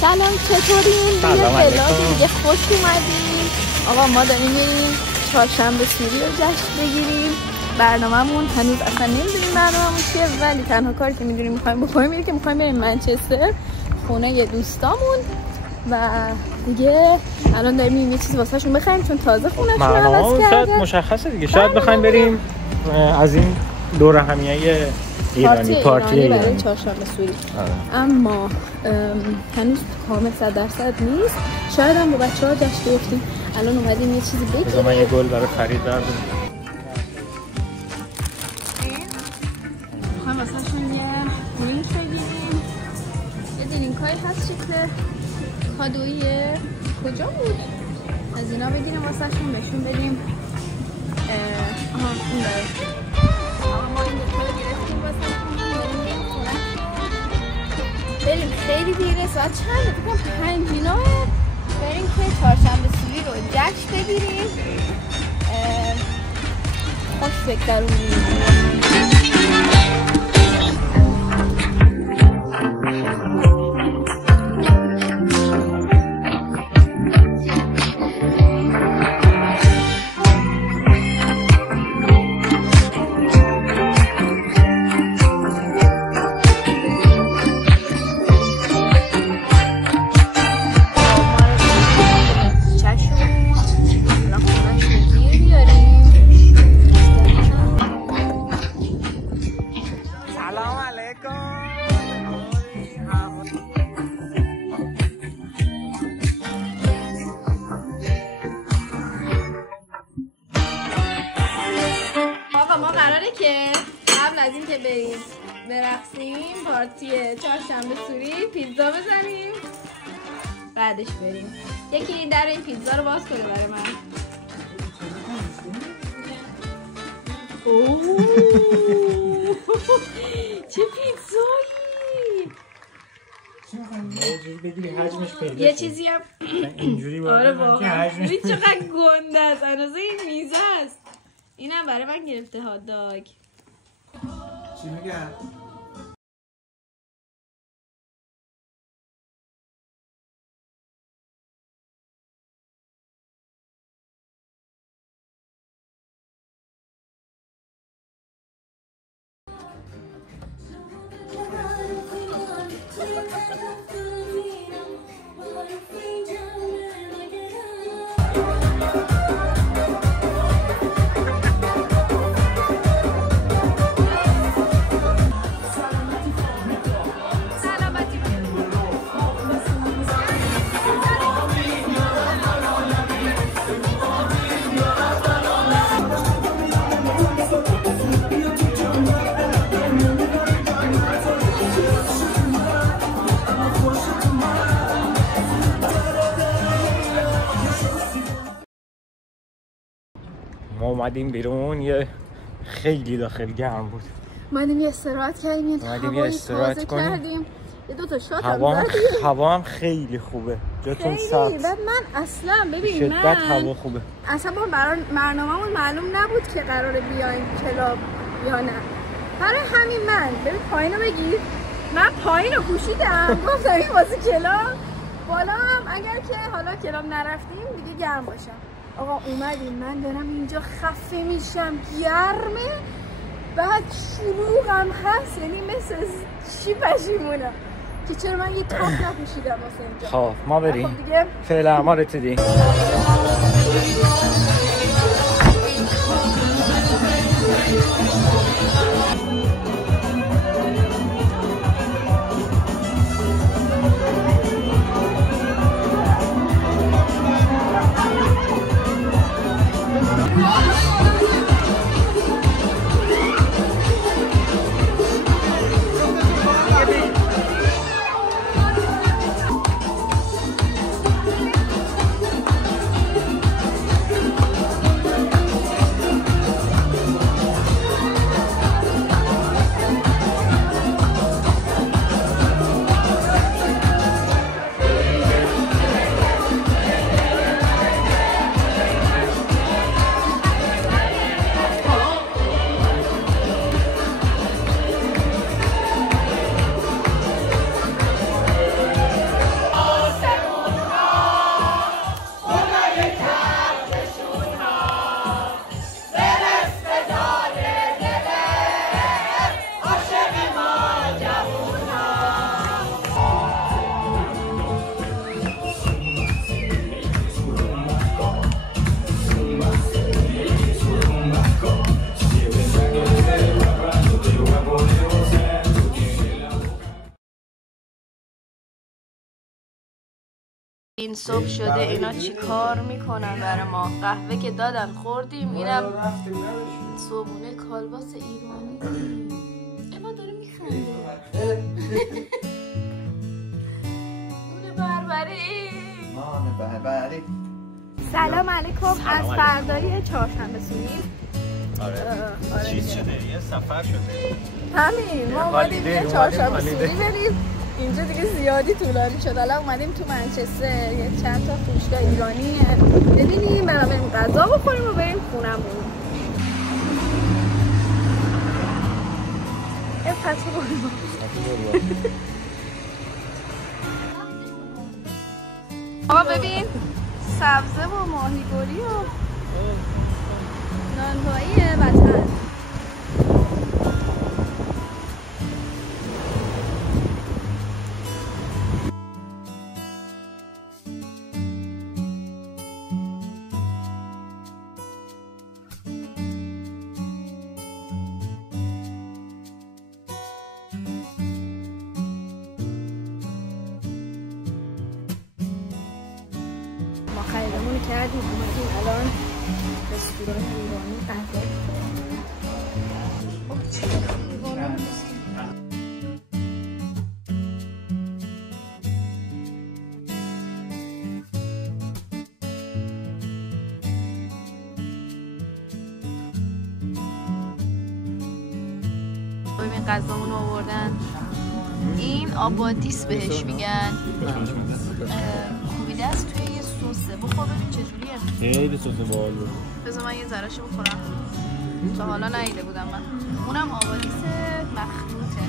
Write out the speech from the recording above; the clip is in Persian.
سلام چطورین؟ سلام علیکم. دیگه خوش اومدین. آقا ما داریم میریم چهارشنبه سوری رو جشن بگیریم. برنامه‌مون هنوز اصلا نمیدونیم برنامه‌مون چیه، ولی تنها کاری که میدونیم می‌خوایم بکنیم اینه که می‌خوایم بریم منچستر خونه یه دوستامون و دیگه الان داریم یه چیزی واسهشون بخریم چون تازه خونه‌شون رو عوض کردن. شاید مشخصه دیگه، شاید بخوایم بریم از این دور همیه ایرانی پارتی برای چهارشنبه سوری. اما هنوز کامل 100% نیست. شاید هم با بچه‌ها جشن گرفتیم. الان اومدیم یه چیزی بگیریم. بذار من یه گل برای فرید بردارم. می‌خوایم واسهشون یه درینک بگیریم. یه درینکایی هست شکل کادویی کجا بود؟ از اینا بگیریم واسهشون بهشون بدیم. این داره. ما این دوتا رو گرفتیم واسهشون. بریم خیلی دیره، ساعت چنده؟ بکنم 5 بریم که چهارشنبه سوری رو جشن بگیریم. خوش بگذرونیم. از این که بریم برقصیم پارتی چهارشنبه سوری پیتزا بزنیم بعدش بریم. یکی در این پیتزا رو باز کنه برای من. اوه چه پیتزایی! یه چیزی هم اینجوری آره واقعا چقدر گنده است، اندازه این میزه است. اینم برای من گرفته هات داگ. چی میگن؟ ما اومدیم بیرون، یه خیلی داخل گرم بود. اومدیم یه استراحت کردیم، یه استراحت کردیم، یه دوتا شات هم زدیم. هوا هم خیلی خوبه، جاتون سبز. و من اصلا ببین شدت هوا خوبه. اصلا ما برنامه‌مون معلوم نبود که قراره بیایم کلاب یا نه. برای همین من ببین پایینو بگیر، من پایینو پوشیدم گفتم این واسه کلاب، بالا هم اگر که حالا کلاب نرفتیم دیگه گرم باشم. آقا اومدیم، من دارم اینجا خفه میشم، گرمه، بعد شلوغم هست، یعنی مثل چی پشیمونم که چرا من یه تاپ نپوشیدم واسه اینجا. خب ما بریم فعل اعمالت دی. این صبح شده اینا چی کار میکنن برای ما؟ قهوه که دادن خوردیم، اینم صبحونه کالباس ایرانی. اما داره میخنده. بربری. سلام علیکم. از فردای چهارشنبه سونیم. آره. چیز شده، یه سفر شده. همین ما اومدیم یه چهارشنبه سونی بریم. اینجا دیگه زیادی طولانی شد. الان اومدیم تو منچستر، یه چند تا فروشگاه ایرانیه ببینیم، بریم غذا بخوریم و بریم خونمون. پس بریم. آقا ببین سبزه و ماهیگوری و نانوایی وطن. ما خریدمون کردیم اومدیم الان رستوران ایرانی قهوه. ببین غذامون آوردن. این آبادیس بهش میگن. کوبیده است توی یه سسه. بخور ببین چجوریه. خیلی سس باحاله. بذار من یه ذره‌شو بخورم. تا حالا ندیده بودم من. اونم آبادیس مخلوطه.